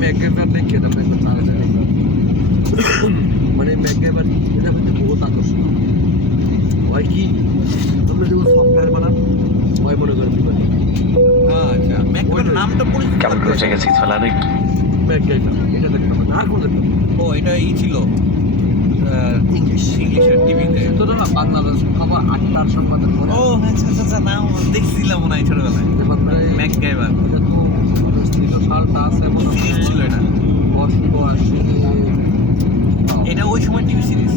MacGyver লিখে এটা একটা তাড়াতাড়ি মানে ম্যাকগাইভার এটা হচ্ছে বহুত আকর্ষণীয় হয় কি আমরা যখন সফটওয়্যার বানান হয় মনে করেন বিমান আচ্ছা ম্যাকগাইভার নামটা পরিচিত কেমন করে গেছি ফেলারে ম্যাকগাইভার এটা দেখলাম না আর কোনো ও এটা ছিল ইংলিশের টিভিতে তো না বাংলাদেশ খবর 8টার সংবাদের পরে ও আচ্ছা আচ্ছা নাম দেখছিলাম মনে হয় ছোটবেলায় ম্যাকগাইভার সালটা আছে সিরিজ ছিল এটা অষ্টআশি এটা ওই সময় টিভি সিরিজ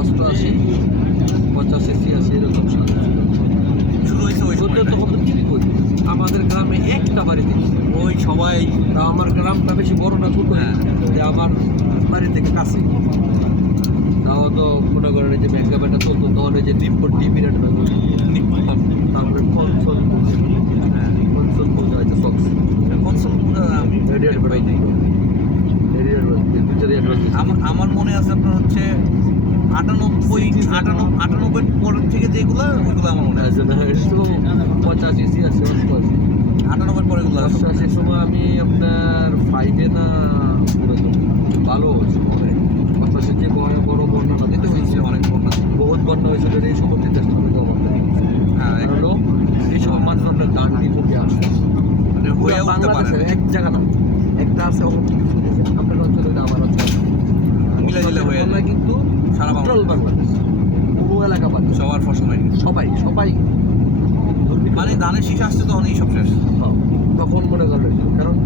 অষ্টআশি 85 86 এরকম সাল শুরু হয়েছে ওই সময় তখন তো টিভি করি আমাদের গ্রামে একটা বাড়িতে ওই সবাই তা আমার গ্রামটা বেশি বড় না ছোট যে আমার বাড়ি থেকে কাছে তাও তো মনে করেন যে ম্যাকগাইভারটা চলতো তখন যে নিপ্পন টিভি তারপরে কনসোল কনসোল বলতে হয়েছে সক্স আমার মনে আছে আপনার হচ্ছে 98 পর থেকে যেগুলো ওইগুলো আমার মনে আছে 98 পরে এগুলো আছে সেই সময় আমি আপনার 5-এ না ভালো হয়েছে অনেক যে বড় বন্যাটা দিতে হয়েছে অনেক বন্যা বহুত বন্যা হয়েছিল এই সময় দিতে হ্যাঁ হলো এই সব মানুষ আপনার গানটি খুবই আসছে মানে হয়ে উঠতে পারে বাংলাদেশের এক জায়গা না একটা আছে আপনার অঞ্চলে আমার অঞ্চলে মিলে ঝিলে হয়ে আমরা কিন্তু সারা বাংলাদেশ পুরো এলাকা পাচ্ছে সবার ফসল হয়নি সবাই মানে ধানের শীষ আসছে তখন এইসব শেষ তখন মনে করেন কারণ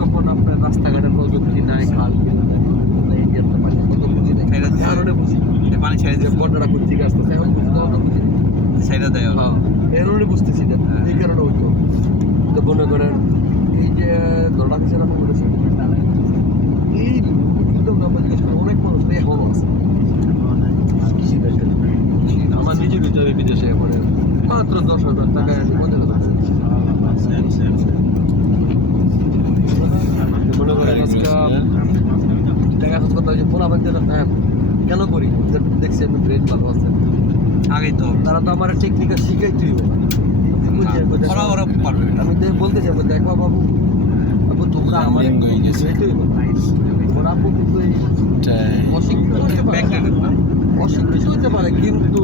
তখন আপনার রাস্তাঘাটের প্রযুক্তি নাই খাল ইন্ডিয়াতে পানি কত বুঝি নাই কারণে বুঝি পানি ছেড়ে দিয়ে বন্যাটা কোন দিকে আসতেছে এখন বুঝি ছেড়ে দেয় কারণে বুঝতেছি না এই কারণে হইতো তো মনে করেন এই যে ধরা দিচ্ছে না করেছে এই কিন্তু অনেক মানুষ এখনো আছে আমার নিজের ভিতরে বিদেশে পড়ে মাত্র 10,000 টাকায় আমি 50,000 মনে করেন টাকা খরচ করতে হয়েছে পোলা বাচ্চারা কেন করি দেখছি আমি ব্রেন ভালো আছে আগেই তো তারা তো আমার টেকনিক্যাল শিখাইতেই ওরা পারবে আমি বলতে চাইবো দেখো বাবু তোমরা আমার তোমার আপু কিন্তু অশিক্ষিত হতে পারে অশিক্ষিত হতে পারে কিন্তু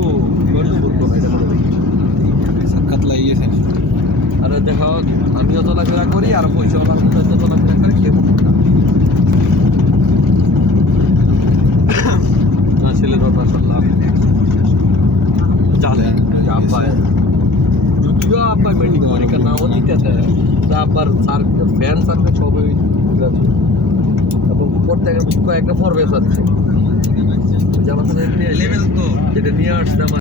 আরে দেখো আমিও চলাফেরা করি আর পয়সা চলাফেরা করি কেমন না ছেলের কথা শুনলাম জানেন আব্বাই যদিও আব্বাই মেডিকেল পরীক্ষা নাও দিতে দেয় তা আব্বার ফ্যান সার্ভে সবই এবং প্রত্যেকের কয়েকটা ফরমেস আছে যে আমার সাথে লেভেল তো যেটা নিয়ে আসছে আমার